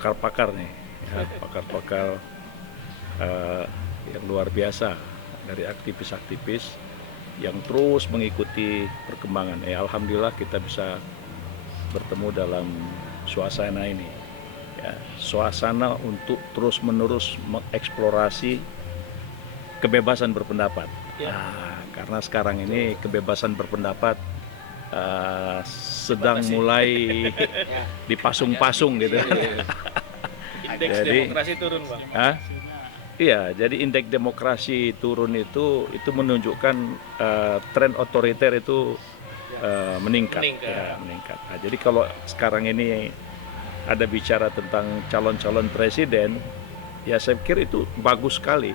pakar-pakar nih, ya, pakar-pakar yang luar biasa dari aktivis-aktivis yang terus mengikuti perkembangan. Alhamdulillah kita bisa bertemu dalam suasana ini, ya, suasana untuk terus-menerus mengeksplorasi kebebasan berpendapat. Karena sekarang ini kebebasan berpendapat sedang mulai dipasung-pasung gitu. Indeks demokrasi turun, Bang. Iya, jadi indeks demokrasi turun itu menunjukkan tren otoriter itu meningkat. Ya, meningkat. Nah, jadi kalau sekarang ini ada bicara tentang calon-calon presiden, ya saya pikir itu bagus sekali.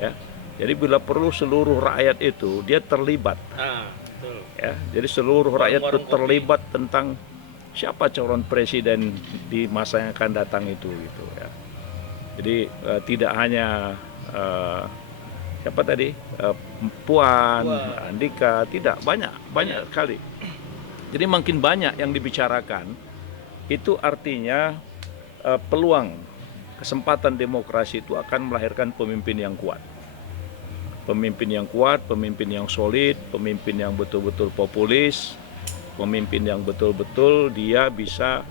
Ya, jadi bila perlu seluruh rakyat itu dia terlibat. Betul. Ya, jadi seluruh rakyat itu terlibat tentang siapa calon presiden di masa yang akan datang itu, gitu ya. Jadi tidak hanya siapa tadi, Puan, Andika, tidak, banyak sekali. Jadi makin banyak yang dibicarakan, itu artinya peluang kesempatan demokrasi itu akan melahirkan pemimpin yang kuat. Pemimpin yang kuat, pemimpin yang solid, pemimpin yang betul-betul populis, pemimpin yang betul-betul dia bisa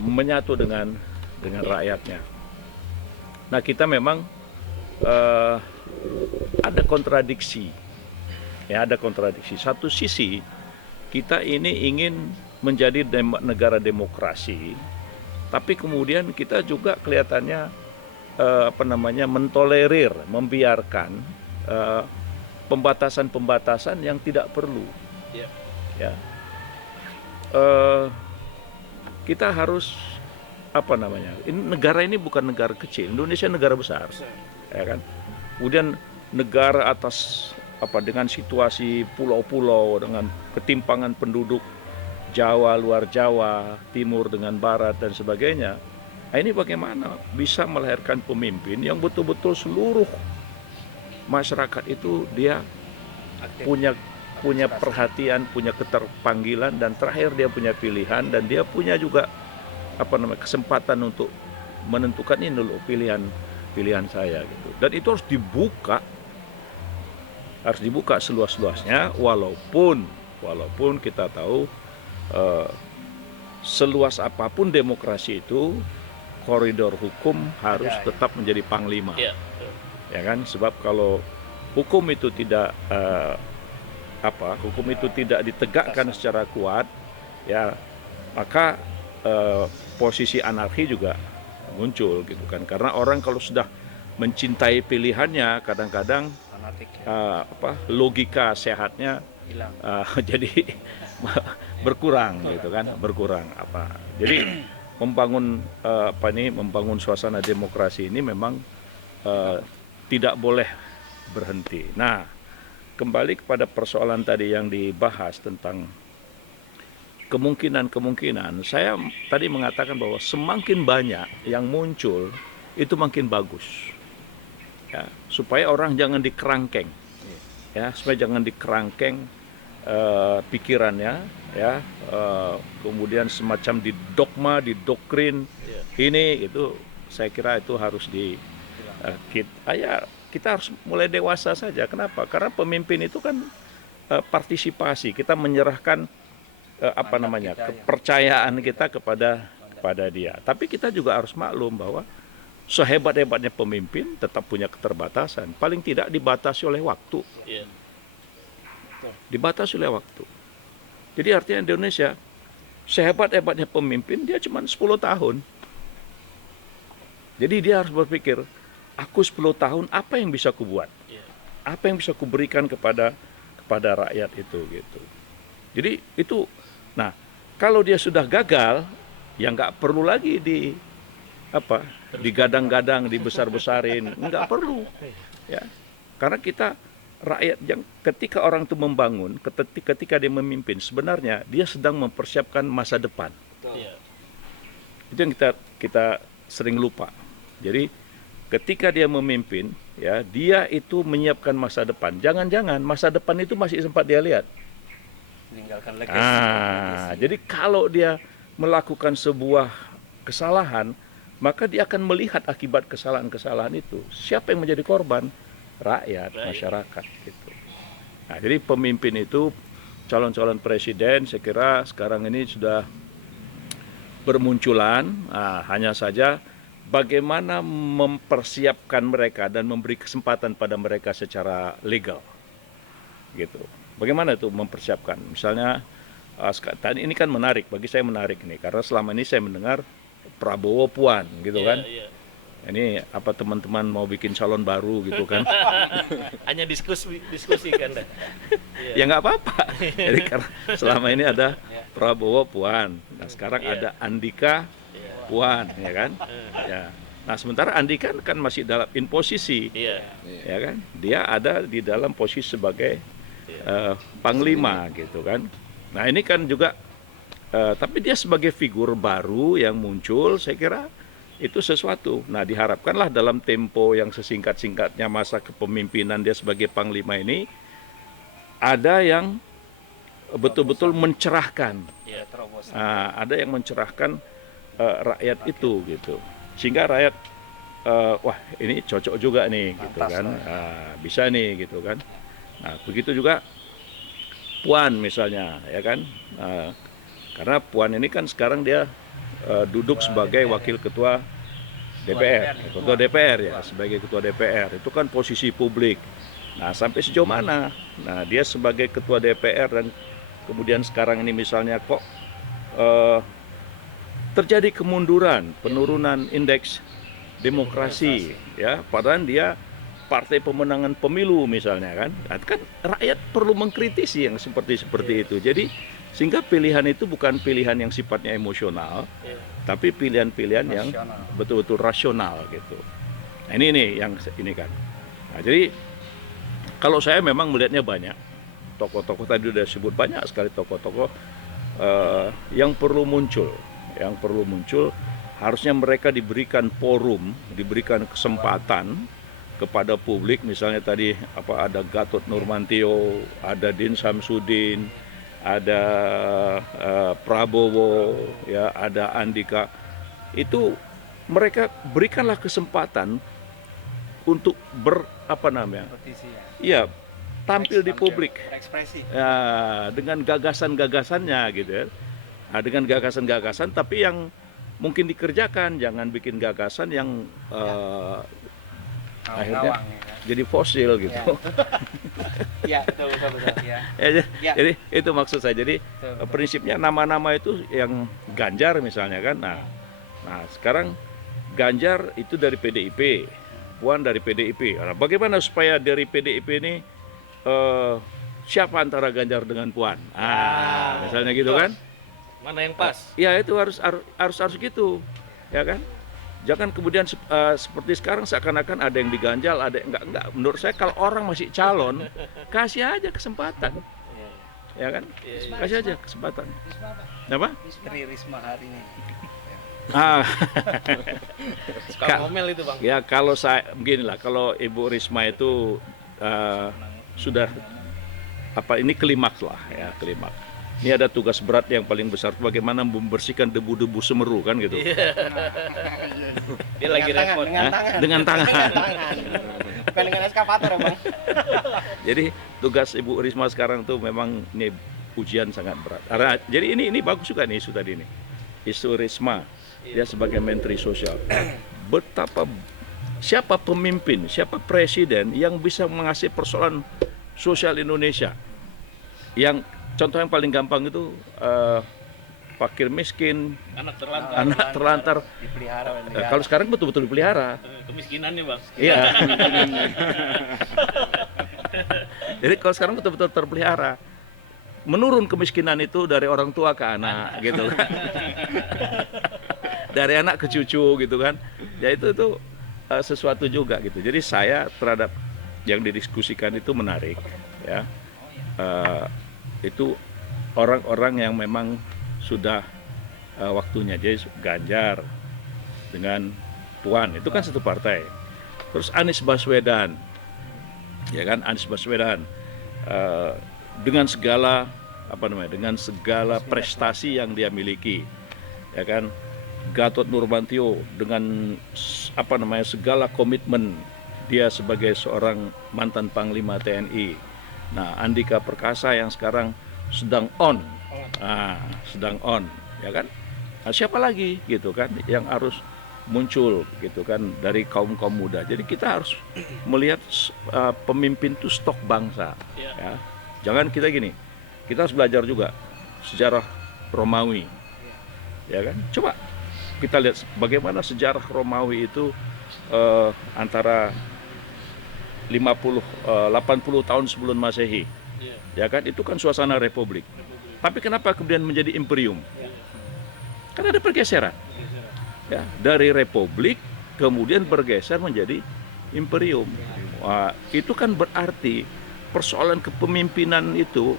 menyatu dengan rakyatnya. Nah, kita memang ada kontradiksi. Ya, ada kontradiksi. Satu sisi kita ini ingin menjadi negara demokrasi, tapi kemudian kita juga kelihatannya mentolerir, membiarkan pembatasan-pembatasan yang tidak perlu. Ya. Kita harus ini negara ini bukan negara kecil, Indonesia negara besar, ya kan. Kemudian negara atas dengan situasi pulau-pulau, dengan ketimpangan penduduk Jawa, luar Jawa, timur dengan barat dan sebagainya. Nah, ini bagaimana bisa melahirkan pemimpin yang betul-betul seluruh masyarakat itu dia punya perhatian, punya keterpanggilan, dan terakhir dia punya pilihan, dan dia punya juga kesempatan untuk menentukan ini dulu pilihan saya gitu. Dan itu harus dibuka seluas-luasnya, walaupun kita tahu seluas apapun demokrasi itu koridor hukum harus tetap menjadi panglima. Ya kan, sebab kalau hukum itu tidak ditegakkan secara kuat, ya maka posisi anarki juga muncul gitu kan. Karena orang kalau sudah mencintai pilihannya, kadang-kadang logika sehatnya jadi berkurang gitu kan, jadi membangun suasana demokrasi ini memang tidak boleh berhenti. Nah, kembali kepada persoalan tadi yang dibahas tentang kemungkinan, saya tadi mengatakan bahwa semakin banyak yang muncul itu makin bagus, ya, supaya orang jangan dikerangkeng, ya, supaya jangan dikerangkeng pikirannya, ya, kemudian semacam didogma, didoktrin ini itu, saya kira itu harus kita harus mulai dewasa saja. Kenapa? Karena pemimpin itu kan partisipasi, kita menyerahkan kepercayaan kita kepada dia. Tapi kita juga harus maklum bahwa sehebat-hebatnya pemimpin tetap punya keterbatasan. Paling tidak dibatasi oleh waktu. Dibatasi oleh waktu. Jadi artinya Indonesia sehebat-hebatnya pemimpin dia cuma 10 tahun. Jadi dia harus berpikir, aku 10 tahun apa yang bisa kubuat? Apa yang bisa kuberikan kepada rakyat itu gitu. Jadi itu, nah, kalau dia sudah gagal, ya nggak perlu lagi digadang-gadang, dibesar-besarin, nggak perlu, ya. Karena kita rakyat yang ketika orang itu membangun, ketika dia memimpin, sebenarnya dia sedang mempersiapkan masa depan. Itu yang kita sering lupa. Jadi ketika dia memimpin, ya, dia itu menyiapkan masa depan. Jangan-jangan masa depan itu masih sempat dia lihat. Meninggalkan legacy. Jadi kalau dia melakukan sebuah kesalahan, maka dia akan melihat akibat kesalahan-kesalahan itu. Siapa yang menjadi korban? Rakyat, masyarakat gitu. Nah, jadi pemimpin itu, calon-calon presiden, saya kira sekarang ini sudah bermunculan. Nah, hanya saja bagaimana mempersiapkan mereka dan memberi kesempatan pada mereka secara legal, gitu. Bagaimana itu mempersiapkan? Misalnya, tadi ini kan menarik, bagi saya menarik nih, karena selama ini saya mendengar Prabowo Puan, gitu kan. Ini apa teman-teman mau bikin calon baru gitu kan? Hanya diskusi kan. Ya nggak apa-apa. Jadi karena selama ini ada Prabowo Puan, nah sekarang ada Andika Puan, ya kan? Ya. Nah sementara Andika kan masih dalam in posisi, ya kan? Dia ada di dalam posisi sebagai panglima gitu kan? Nah ini kan juga, tapi dia sebagai figur baru yang muncul, saya kira itu sesuatu. Nah diharapkanlah dalam tempo yang sesingkat-singkatnya masa kepemimpinan dia sebagai panglima ini, ada yang betul-betul mencerahkan, ada yang mencerahkan rakyat itu gitu, sehingga rakyat wah ini cocok juga nih gitu kan, bisa nih gitu kan. Nah begitu juga Puan misalnya, ya kan, karena Puan ini kan sekarang dia duduk sebagai wakil ketua DPR, ketua DPR ya, sebagai ketua DPR itu kan posisi publik. Nah sampai sejauh mana? Nah dia sebagai ketua DPR dan kemudian sekarang ini misalnya kok terjadi kemunduran, penurunan indeks demokrasi, ya, padahal dia partai pemenangan pemilu misalnya kan. Nah, kan rakyat perlu mengkritisi yang seperti itu. Jadi sehingga pilihan itu bukan pilihan yang sifatnya emosional, tapi pilihan-pilihan yang betul-betul rasional gitu. Nah, ini yang ini kan. Nah, jadi kalau saya memang melihatnya banyak tokoh-tokoh, tadi sudah disebut banyak sekali tokoh-tokoh yang perlu muncul, harusnya mereka diberikan forum, diberikan kesempatan kepada publik. Misalnya tadi ada Gatot Nurmantio, ada Din Samsudin, ada Prabowo, ya, ada Andika. Itu mereka berikanlah kesempatan untuk ya, tampil di publik, ya, dengan gagasan-gagasannya gitu ya. Nah, dengan gagasan-gagasan, tapi yang mungkin dikerjakan, jangan bikin gagasan yang akhirnya jadi fosil gitu. Ya, betul. Ya. Jadi itu maksud saya. Jadi prinsipnya nama-nama itu yang Ganjar misalnya kan. Nah sekarang Ganjar itu dari PDIP, Puan dari PDIP. Nah, bagaimana supaya dari PDIP ini siapa antara Ganjar dengan Puan? Misalnya gitu kan? Mana yang pas? Ya itu harus gitu, ya kan? Jangan kemudian seperti sekarang seakan-akan ada yang diganjal, ada yang enggak. Menurut saya kalau orang masih calon, kasih aja kesempatan, ya kan? Kasih aja kesempatan. Apa? Istri Risma hari ini. Suka ngomel itu bang. Ya kalau saya beginilah, kalau Ibu Risma itu sudah ini klimaks lah ya, klimaks. Ini ada tugas berat yang paling besar, bagaimana membersihkan debu-debu Semeru kan gitu. Dia lagi repot. Dengan tangan. Bukan dengan eskavator ya bang. Jadi tugas Ibu Risma sekarang tuh memang ini ujian sangat berat. Jadi ini bagus juga nih isu tadi nih. Isu Risma, dia sebagai Menteri Sosial. Betapa siapa pemimpin, siapa presiden yang bisa mengatasi persoalan sosial Indonesia. Yang contoh yang paling gampang itu fakir miskin, anak terlantar. Dipelihara. Kalau sekarang betul-betul dipelihara. Kemiskinannya bang. Iya. Jadi kalau sekarang betul-betul terpelihara. Menurun kemiskinan itu dari orang tua ke anak gitu. Dari anak ke cucu gitu kan. Ya itu sesuatu juga gitu. Jadi saya terhadap yang didiskusikan itu menarik ya. Itu orang-orang yang memang sudah waktunya. Jadi Ganjar dengan Puan itu kan satu partai. Terus Anies Baswedan, ya kan, Anies Baswedan dengan segala prestasi yang dia miliki, ya kan, Gatot Nurmantio dengan segala komitmen dia sebagai seorang mantan Panglima TNI. Nah, Andika Perkasa yang sekarang sedang on, ya kan? Nah, siapa lagi gitu kan yang harus muncul gitu kan dari kaum muda. Jadi kita harus melihat pemimpin itu stok bangsa. Ya. Jangan kita gini, kita harus belajar juga sejarah Romawi, ya kan? Coba kita lihat bagaimana sejarah Romawi itu antara 80 tahun sebelum Masehi, ya kan? Itu kan suasana republik. Tapi kenapa kemudian menjadi imperium? Karena ada pergeseran. Ya, dari republik kemudian bergeser menjadi imperium. Wah, itu kan berarti persoalan kepemimpinan itu,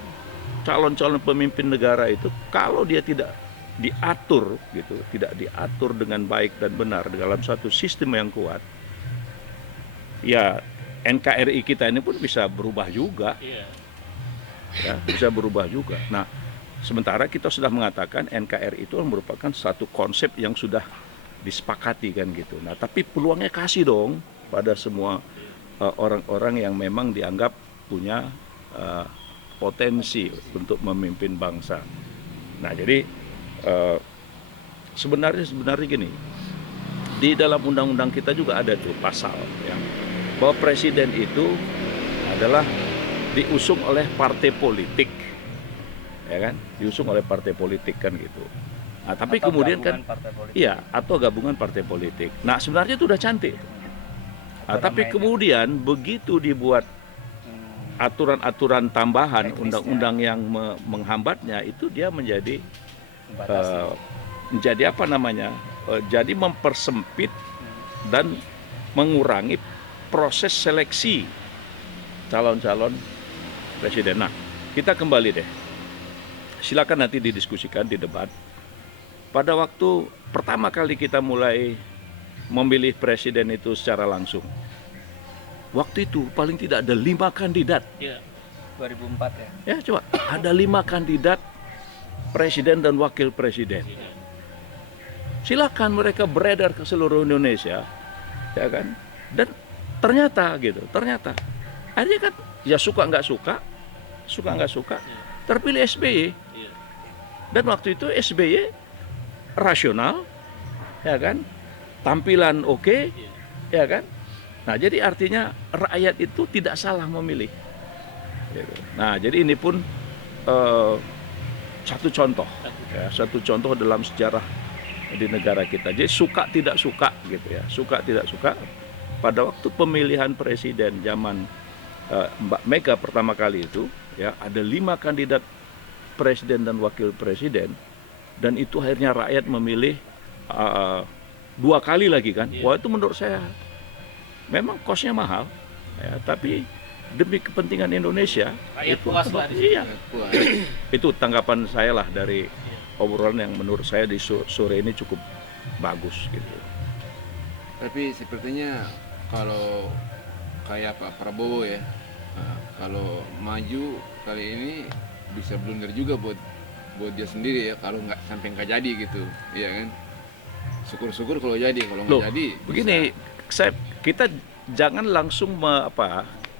calon-calon pemimpin negara itu kalau dia tidak diatur gitu, tidak diatur dengan baik dan benar dalam satu sistem yang kuat, ya NKRI kita ini pun bisa berubah juga. Ya, bisa berubah juga. Nah, sementara kita sudah mengatakan NKRI itu merupakan satu konsep yang sudah disepakati kan gitu. Nah, tapi peluangnya kasih dong pada semua orang-orang yang memang dianggap punya potensi untuk memimpin bangsa. Nah, jadi sebenarnya gini, di dalam undang-undang kita juga ada tuh pasal ya, bahwa presiden itu adalah diusung oleh partai politik, ya kan, diusung oleh partai politik kan gitu. Nah, tapi atau kemudian kan, iya, politik. atau gabungan partai politik. Nah, sebenarnya itu udah cantik. Nah, tapi kemudian begitu dibuat aturan-aturan tambahan, undang-undang yang menghambatnya, itu dia menjadi jadi mempersempit dan mengurangi proses seleksi calon-calon presiden. Nah, kita kembali deh. Silakan nanti didiskusikan di debat. Pada waktu pertama kali kita mulai memilih presiden itu secara langsung, waktu itu paling tidak ada 5 kandidat. 2004 ya. Ya, coba ada 5 kandidat presiden dan wakil presiden. Silakan mereka beredar ke seluruh Indonesia, ya kan? Dan ternyata akhirnya kan ya suka nggak suka, terpilih SBY. Dan waktu itu SBY rasional, ya kan? Tampilan oke, ya kan? Nah, jadi artinya rakyat itu tidak salah memilih. Nah, jadi ini pun satu contoh dalam sejarah di negara kita. Jadi suka tidak suka gitu ya, suka tidak suka. Pada waktu pemilihan presiden zaman Mbak Mega pertama kali itu, ya ada 5 kandidat presiden dan wakil presiden, dan itu akhirnya rakyat memilih 2 kali lagi kan. Wah, itu menurut saya memang kosnya mahal, ya, tapi demi kepentingan Indonesia rakyat itu puas lah. Iya. Itu tanggapan saya lah dari obrolan yang menurut saya di sore ini cukup bagus gitu. Tapi sepertinya kalau kayak Pak Prabowo ya, kalau maju kali ini bisa blunder juga buat dia sendiri ya, kalau sampai nggak jadi gitu, iya kan? Syukur-syukur kalau jadi, kalau nggak jadi. Begini, kita jangan langsung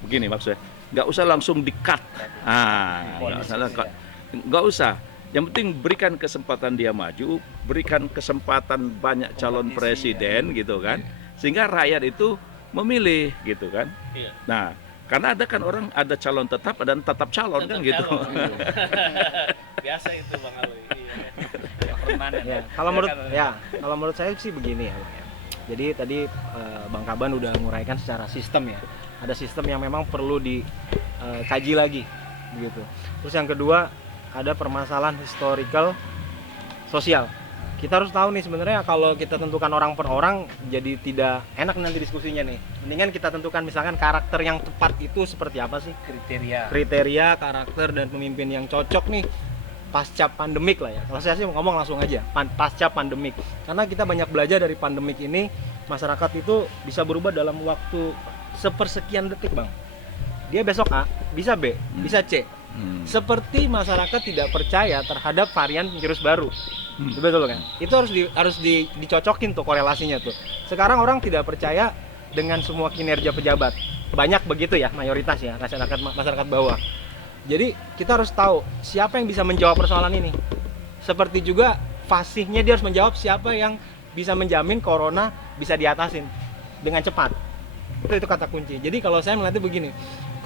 begini maksudnya, nggak usah langsung di-cut. Nggak usah. Yang penting berikan kesempatan dia maju, berikan kesempatan banyak calon presiden gitu kan, sehingga rakyat itu memilih gitu kan. Nah, karena ada kan orang ada calon tetap dan tetap calon kan gitu. Biasa itu Bang Alwi. Ya, kalau menurut saya sih begini ya, Bang ya. Jadi tadi Bang Kaban udah nguraikan secara sistem ya. Ada sistem yang memang perlu dikaji lagi gitu. Terus yang kedua, ada permasalahan historical sosial. Kita harus tahu nih sebenarnya kalau kita tentukan orang per orang jadi tidak enak nanti diskusinya nih. Mendingan kita tentukan misalkan karakter yang tepat itu seperti apa sih? Kriteria, karakter dan pemimpin yang cocok nih pasca pandemik lah ya. Kalau saya sih ngomong langsung aja, pasca pandemik. Karena kita banyak belajar dari pandemik ini, masyarakat itu bisa berubah dalam waktu sepersekian detik, Bang. Dia besok A, bisa B, bisa C. Seperti masyarakat tidak percaya terhadap varian virus baru. Betul kan? Itu harus dicocokin tuh korelasinya tuh. Sekarang orang tidak percaya dengan semua kinerja pejabat. Banyak begitu ya, mayoritas ya, masyarakat bawah. Jadi kita harus tahu siapa yang bisa menjawab persoalan ini. Seperti juga fasihnya dia harus menjawab siapa yang bisa menjamin corona bisa diatasin dengan cepat. Itu kata kunci. Jadi kalau saya melihatnya begini,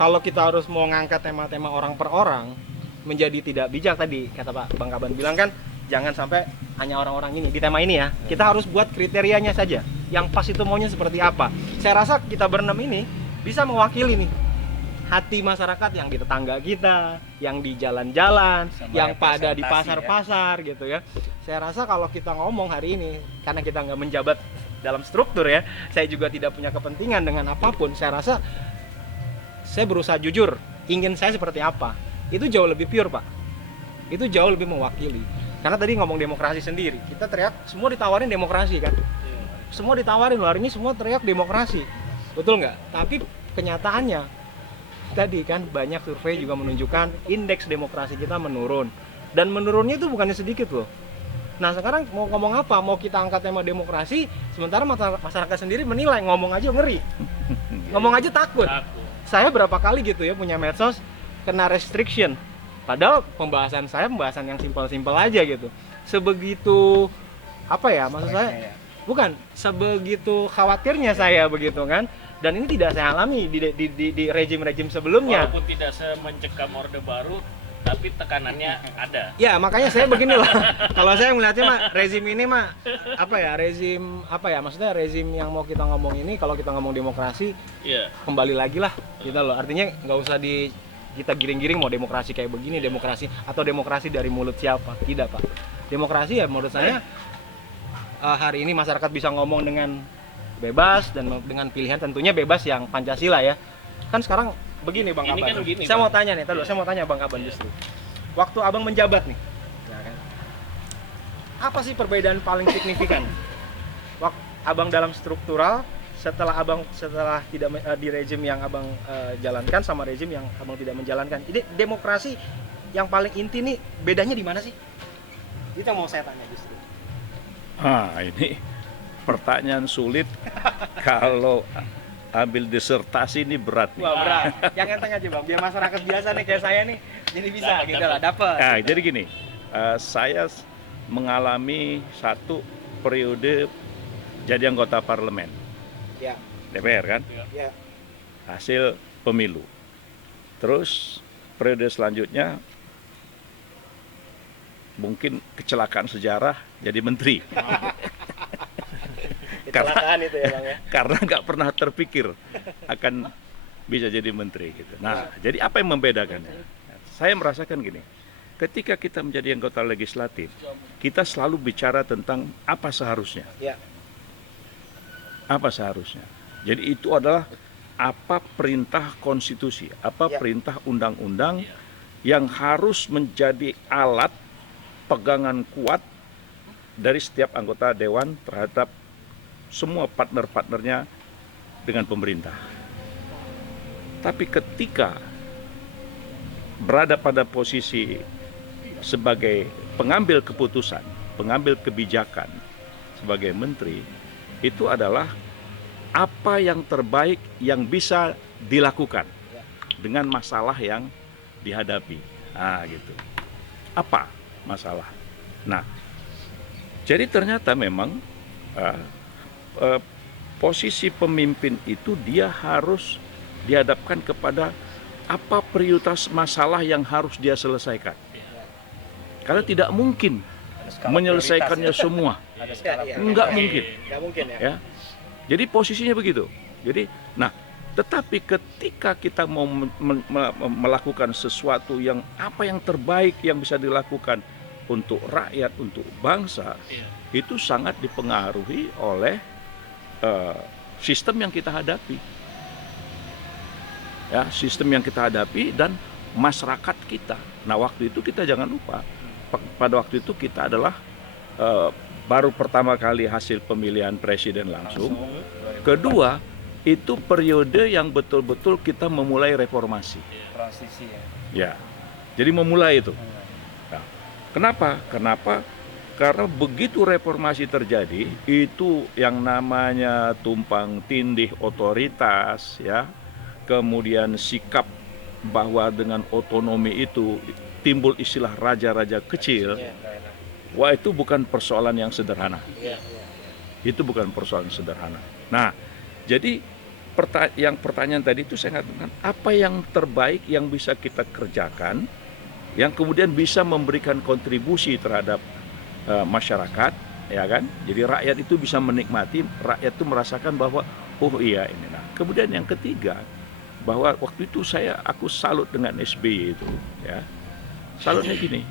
kalau kita harus mau ngangkat tema-tema orang per orang menjadi tidak bijak tadi, kata Pak Bang Kaban bilang kan, jangan sampai hanya orang-orang ini di tema ini ya. Kita harus buat kriterianya saja. Yang pas itu maunya seperti apa. Saya rasa kita berenam ini bisa mewakili nih hati masyarakat yang di tetangga kita, yang di jalan-jalan, yang pada di pasar-pasar gitu ya. Saya rasa kalau kita ngomong hari ini, karena kita nggak menjabat dalam struktur ya, saya juga tidak punya kepentingan dengan apapun. Saya rasa saya berusaha jujur, ingin saya seperti apa. Itu jauh lebih pure, Pak. Itu jauh lebih mewakili. Karena tadi ngomong demokrasi sendiri, kita teriak semua ditawarin demokrasi kan. Semua ditawarin, hari ini semua teriak demokrasi. Betul nggak? Tapi kenyataannya tadi kan banyak survei juga menunjukkan indeks demokrasi kita menurun. Dan menurunnya itu bukannya sedikit loh. Nah sekarang mau ngomong apa? Mau kita angkat tema demokrasi, sementara masyarakat sendiri menilai, ngomong aja ngeri. Ngomong aja takut. Saya berapa kali gitu ya punya medsos kena restriction. Padahal pembahasan saya pembahasan yang simpel-simpel aja gitu. Sebegitu apa ya maksud saya? Bukan, sebegitu khawatirnya saya begitu kan. Dan ini tidak saya alami di rejim-rejim sebelumnya. Walaupun tidak semencekam Orde Baru, tapi tekanannya ada. Ya makanya saya beginilah. Kalau saya melihatnya mah rezim ini mah rezim maksudnya rezim yang mau kita ngomong ini, kalau kita ngomong demokrasi, kembali lagi lah gitu loh. Artinya nggak usah kita giring-giring mau demokrasi kayak begini, demokrasi atau demokrasi dari mulut siapa. Tidak Pak. Demokrasi ya menurut saya hari ini masyarakat bisa ngomong dengan bebas dan dengan pilihan tentunya bebas yang Pancasila ya. Kan sekarang begini Bang Kaban. Kan begini, saya mau tanya nih, saya mau tanya Bang Kaban justru. Waktu Abang menjabat nih, ya kan? Apa sih perbedaan paling signifikan? Waktu Abang dalam struktural setelah tidak di rejim yang Abang jalankan sama rejim yang Abang tidak menjalankan. Ini demokrasi yang paling inti nih bedanya di mana sih? Itu yang mau saya tanya justru. Ini pertanyaan sulit. Kalau ambil disertasi ini berat nih. Wah berat. Yang enteng aja Bang, biar masyarakat biasa nih kayak saya nih jadi bisa gitu lah, dapat. Nah, jadi gini, saya mengalami satu periode jadi anggota parlemen. Ya. DPR kan? Ya. Hasil pemilu. Terus periode selanjutnya mungkin kecelakaan sejarah jadi menteri. Kecelakaan itu ya Bang ya. Karena nggak pernah terpikir akan bisa jadi menteri gitu. Nah, jadi apa yang membedakannya? Saya merasakan gini, ketika kita menjadi anggota legislatif, kita selalu bicara tentang apa seharusnya. Ya. Apa seharusnya. Jadi itu adalah apa perintah konstitusi, apa perintah undang-undang yang harus menjadi alat pegangan kuat dari setiap anggota dewan terhadap semua partner-partnernya dengan pemerintah. Tapi ketika berada pada posisi sebagai pengambil keputusan, pengambil kebijakan sebagai menteri, itu adalah apa yang terbaik yang bisa dilakukan dengan masalah yang dihadapi. Nah, gitu. Apa masalah? Nah, jadi ternyata memang posisi pemimpin itu dia harus dihadapkan kepada apa prioritas masalah yang harus dia selesaikan. Karena tidak mungkin menyelesaikannya semua. Enggak mungkin. Enggak mungkin ya. Jadi posisinya begitu. Jadi, nah, tetapi ketika kita mau melakukan sesuatu yang apa yang terbaik yang bisa dilakukan untuk rakyat, untuk bangsa, itu sangat dipengaruhi oleh sistem yang kita hadapi. Ya, sistem yang kita hadapi dan masyarakat kita. Nah, waktu itu kita jangan lupa, pada waktu itu kita adalah baru pertama kali hasil pemilihan presiden langsung. Kedua, itu periode yang betul-betul kita memulai reformasi. Transisi ya. Ya. Jadi memulai itu. Nah, kenapa? Karena begitu reformasi terjadi, itu yang namanya tumpang tindih otoritas, ya, kemudian sikap bahwa dengan otonomi itu timbul istilah raja-raja kecil. Wah, itu bukan persoalan yang sederhana. Itu bukan persoalan sederhana. Nah, jadi pertanyaan tadi itu saya katakan, apa yang terbaik yang bisa kita kerjakan, yang kemudian bisa memberikan kontribusi terhadap masyarakat, ya kan? Jadi rakyat itu bisa menikmati, rakyat itu merasakan bahwa oh iya ini. Nah, kemudian yang ketiga, bahwa waktu itu aku salut dengan SBY itu, ya. Salutnya gini.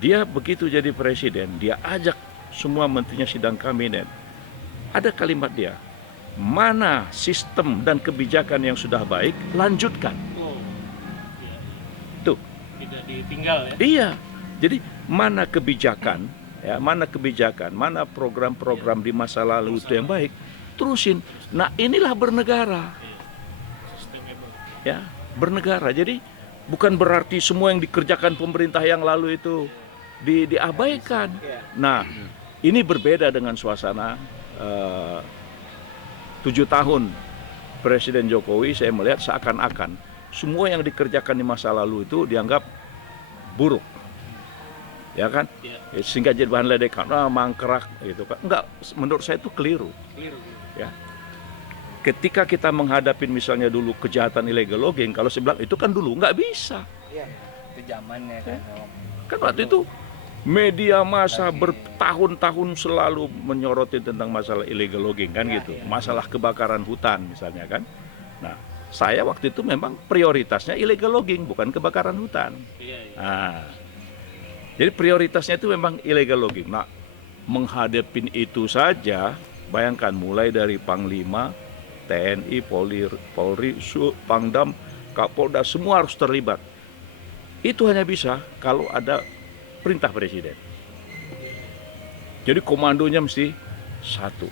Dia begitu jadi presiden, dia ajak semua menterinya sidang kabinet. Ada kalimat dia, mana sistem dan kebijakan yang sudah baik, lanjutkan. Tuh. Tidak ditinggal ya. Iya. Jadi mana kebijakan, ya, mana program-program di masa lalu itu yang baik, terusin. Nah, inilah bernegara. Ya, bernegara. Jadi bukan berarti semua yang dikerjakan pemerintah yang lalu itu diabaikan. Nah, ini berbeda dengan suasana 7 tahun Presiden Jokowi. Saya melihat seakan-akan semua yang dikerjakan di masa lalu itu dianggap buruk, ya kan? Sehingga jadi bahan ledekan, mangkrak gitu kan? Enggak, menurut saya itu keliru. Ya. Ketika kita menghadapi misalnya dulu kejahatan illegal logging, kalau saya bilang itu kan dulu nggak bisa. Itu zamannya kan. Kan waktu itu media massa bertahun-tahun selalu menyoroti tentang masalah illegal logging kan gitu, masalah kebakaran hutan misalnya kan. Nah, saya waktu itu memang prioritasnya illegal logging, bukan kebakaran hutan. Nah, jadi prioritasnya itu memang illegal logging. Nah, menghadapi itu saja, bayangkan mulai dari Panglima, TNI, Polri, Pangdam, Kapolda, semua harus terlibat. Itu hanya bisa kalau ada perintah presiden. Jadi komandonya mesti satu.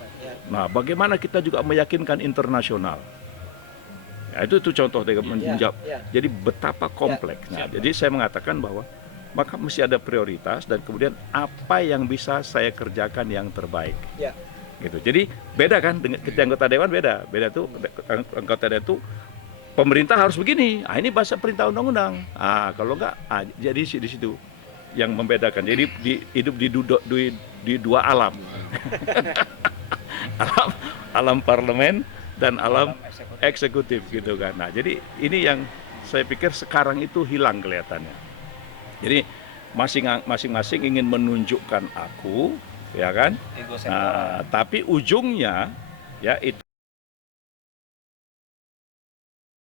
Nah, bagaimana kita juga meyakinkan internasional? Ya, itu contoh menjawab. Jadi betapa kompleks. Nah, jadi saya mengatakan bahwa maka mesti ada prioritas dan kemudian apa yang bisa saya kerjakan yang terbaik. Gitu. Jadi beda kan dengan anggota dewan beda. Beda tuh anggota dewan itu pemerintah harus begini. Ah, ini bahasa perintah undang-undang. Ah, kalau enggak, jadi di situ yang membedakan. Jadi hidup di dua alam. alam parlemen dan alam eksekutif gitu kan. Nah, jadi ini yang saya pikir sekarang itu hilang kelihatannya. Jadi masing-masing ingin menunjukkan aku, ya kan? Tapi ujungnya ya itu